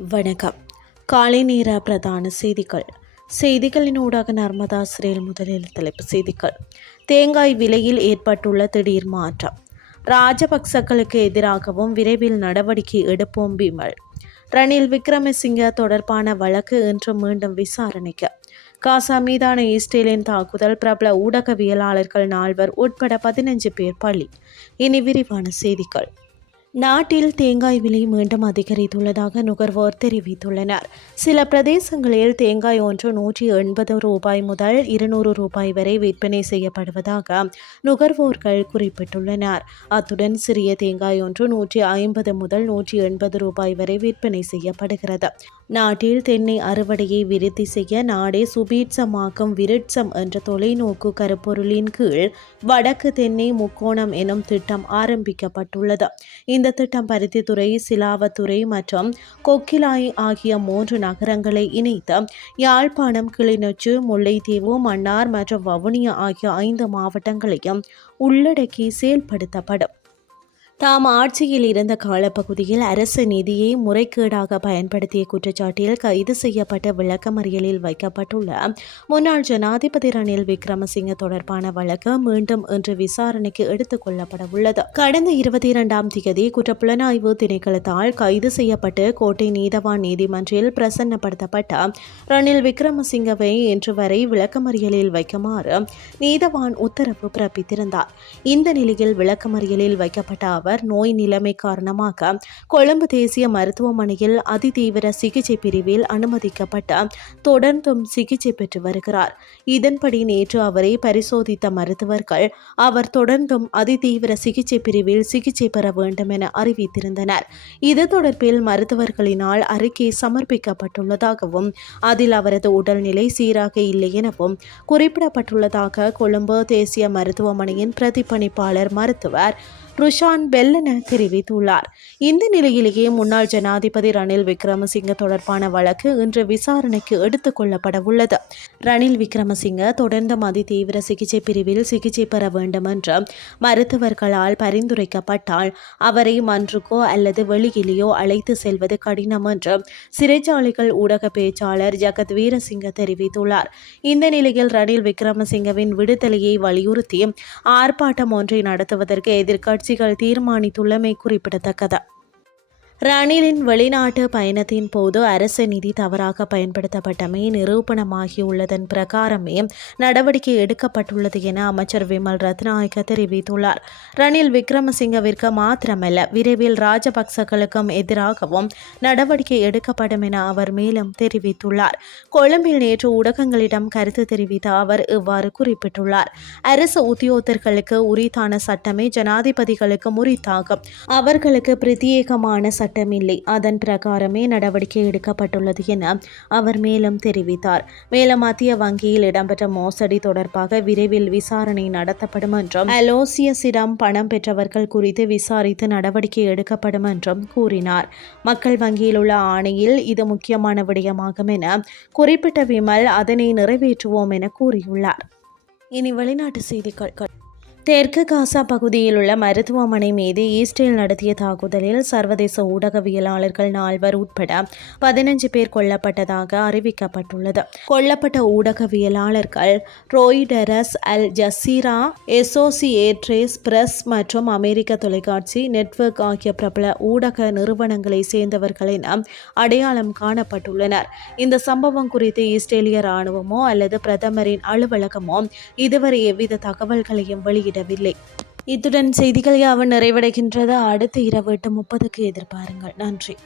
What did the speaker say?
வணக்கம். காலை நேர பிரதான செய்திகள். செய்திகளின் ஊடாக நர்மதா சிறையில் முதலில் தலைப்பு செய்திகள். தேங்காய் விலையில் ஏற்பட்டுள்ள திடீர் மாற்றம். ராஜபக்சக்களுக்கு எதிராகவும் விரைவில் நடவடிக்கை எடுப்போம் பிமல். ரணில் விக்ரமசிங்க தொடர்பான வழக்கு இன்று மீண்டும் விசாரணைக்கு. காசா மீதான இஸ்ரேலின் தாக்குதல் பிரபல ஊடகவியலாளர்கள் நால்வர் உட்பட பதினஞ்சு பேர் பள்ளி இனி விரிவான செய்திகள். நாட்டில் தேங்காய் விலை மீண்டும் அதிகரித்துள்ளதாக நுகர்வோர் தெரிவித்துள்ளனர். சில பிரதேசங்களில் தேங்காய் ஒன்று நூற்றி எண்பது ரூபாய் முதல் இருநூறு ரூபாய் வரை விற்பனை செய்யப்படுவதாக நுகர்வோர்கள் குறிப்பிட்டுள்ளனர். அத்துடன் சிறிய தேங்காய் ஒன்று நூற்றி ஐம்பது முதல் நூற்றி எண்பது ரூபாய் வரை விற்பனை செய்யப்படுகிறது. நாட்டில் தென்னை அறுவடையை விருத்தி செய்ய நாடே சுபீட்சமாக்கும் விருட்சம் என்ற தொலைநோக்கு கருப்பொருளின் கீழ் வடக்கு தென்னை முக்கோணம் எனும் திட்டம் ஆரம்பிக்கப்பட்டுள்ளது. இந்த திட்டம் பருத்தித்துறை சிலாவத்துறை மற்றும் கொக்கிலாய் ஆகிய மூன்று நகரங்களை இணைத்து யாழ்ப்பாணம் கிளிநொச்சி முல்லைத்தீவு மன்னார் மற்றும் வவுனியா ஆகிய ஐந்து மாவட்டங்களையும் உள்ளடக்கி செயல்படுத்தப்படும். தாம் ஆட்சியில் இருந்த காலப்பகுதியில் அரசு நிதியை முறைகேடாக பயன்படுத்திய குற்றச்சாட்டில் கைது செய்யப்பட்ட விளக்கமறியலில் வைக்கப்பட்டுள்ள முன்னாள் ஜனாதிபதி ரணில் விக்ரமசிங்க தொடர்பான வழக்கு மீண்டும் இன்று விசாரணைக்கு எடுத்துக் கொள்ளப்பட உள்ளது. கடந்த இருபத்தி இரண்டாம் தேதி குற்றப்புலனாய்வு திணைக்களத்தால் கைது செய்யப்பட்டு கோட்டை நீதவான் நீதிமன்றில் பிரசன்னப்படுத்தப்பட்ட ரணில் விக்ரமசிங்கவை இன்று வரை விளக்கமறியலில் வைக்குமாறு நீதவான் உத்தரவு பிறப்பித்திருந்தார். இந்த நிலையில் விளக்கமறியலில் வைக்கப்பட்ட அவர் அவர் நோய் நிலைமை காரணமாக கொழும்பு தேசிய மருத்துவமனையில் அதிதீவிர சிகிச்சை பிரிவில் அனுமதிக்கப்பட்ட தொடர்ந்தும் சிகிச்சை பெற்று வருகிறார். இதன்படி நேற்று அவரை பரிசோதித்த மருத்துவர்கள் அவர் தொடர்ந்தும் அதிதீவிர சிகிச்சை பிரிவில் சிகிச்சை பெற வேண்டும் என அறிவித்திருந்தனர். இது தொடர்பில் மருத்துவர்களினால் அறிக்கை சமர்ப்பிக்கப்பட்டுள்ளதாகவும் அதில் அவரது உடல்நிலை சீராக இல்லை எனவும் குறிப்பிடப்பட்டுள்ளதாக கொழும்பு தேசிய மருத்துவமனையின் பிரதிபணிப்பாளர் மருத்துவர் ருஷான் பெல்லன தெரிவித்துள்ளார். இந்த நிலையிலேயே முன்னாள் ஜனாதிபதி ரணில் விக்ரமசிங்க தொடர்பான வழக்கு இன்று விசாரணைக்கு எடுத்துக் கொள்ளப்பட உள்ளது ரணில் விக்ரமசிங்க தொடர்ந்த மதி தீவிர சிகிச்சை பிரிவில் சிகிச்சை பெற வேண்டும் என்று மருத்துவர்களால் பரிந்துரைக்கப்பட்டால் அவரை மன்றுக்கோ அல்லது வெளியிலேயோ அழைத்து செல்வது கடினம் என்று சிறைச்சாலைகள் ஊடக பேச்சாளர் ஜகத் வீரசிங்க தெரிவித்துள்ளார். இந்த நிலையில் ரணில் விக்ரமசிங்கவின் விடுதலையை வலியுறுத்தி ஆர்ப்பாட்டம் ஒன்றை நடத்துவதற்கு எதிர்க்கட்சி கட்சிகள் தீர்மானித்துள்ளமை குறிப்பிடத்தக்கது? ரணிலின் வெளிநாட்டு பயணத்தின் போது அரசு நிதி தவறாக பயன்படுத்தப்பட்டமை நிரூபணமாகியுள்ளதன் பிரகாரமே நடவடிக்கை எடுக்கப்பட்டுள்ளது என அமைச்சர் விமல் ரத்நாயக்க தெரிவித்துள்ளார். ரணில் விக்ரமசிங்கவிற்கு மாத்திரமல்ல விரைவில் ராஜபக்சகளுக்கும் எதிராகவும் நடவடிக்கை எடுக்கப்படும் என அவர் மேலும் தெரிவித்துள்ளார். கொழும்பில் நேற்று ஊடகங்களிடம் கருத்து தெரிவித்த அவர் இவ்வாறு குறிப்பிட்டுள்ளார். அரசு உத்தியோகர்களுக்கு உரித்தான சட்டமே ஜனாதிபதிகளுக்கு உரித்தாகும் அவர்களுக்கு பிரத்யேகமான சட்டமில்லை. அதன் பிரகாரமே நடவடிக்கை எடுக்கப்பட்டுள்ளது என அவர் மேலும் தெரிவித்தார். மேலும் மத்திய வங்கியில் இடம்பெற்ற மோசடி தொடர்பாக விரைவில் விசாரணை நடத்தப்படும் என்றும் அலோசியஸிடம் பணம் பெற்றவர்கள் குறித்து விசாரித்து நடவடிக்கை எடுக்கப்படும் என்றும் கூறினார். மக்கள் வங்கியில் உள்ள ஆணையில் இது முக்கியமான விடயமாகும் என குறிப்பிட்ட விமல் அதனை நிறைவேற்றுவோம் என கூறியுள்ளார். இனி வெளிநாட்டு செய்திகள். தெற்கு காசா பகுதியில் உள்ள மருத்துவமனை மீது ஈஸ்டேல் நடத்திய தாக்குதலில் சர்வதேச ஊடகவியலாளர்கள் நால்வர் உட்பட பதினஞ்சு பேர் கொல்லப்பட்டதாக அறிவிக்கப்பட்டுள்ளது. கொல்லப்பட்ட ஊடகவியலாளர்கள் ரோய்டரஸ் அல் ஜசீரா எசோசியேட்ரேஸ் பிரஸ் மற்றும் அமெரிக்க தொலைக்காட்சி நெட்வொர்க் ஆகிய பிரபல ஊடக நிறுவனங்களை சேர்ந்தவர்கள் என அடையாளம் காணப்பட்டுள்ளனர். இந்த சம்பவம் குறித்து இஸ்ரேலிய ராணுவமோ அல்லது பிரதமரின் அலுவலகமோ இதுவரை எவ்வித தகவல்களையும் வெளியிட விடவில்லை. இத்துடன் செய்திகள் யாவும் நிறைவடைகின்றது. அடுத்த இரவு எட்டு முப்பதுக்கு எதிர்பாருங்கள். நன்றி.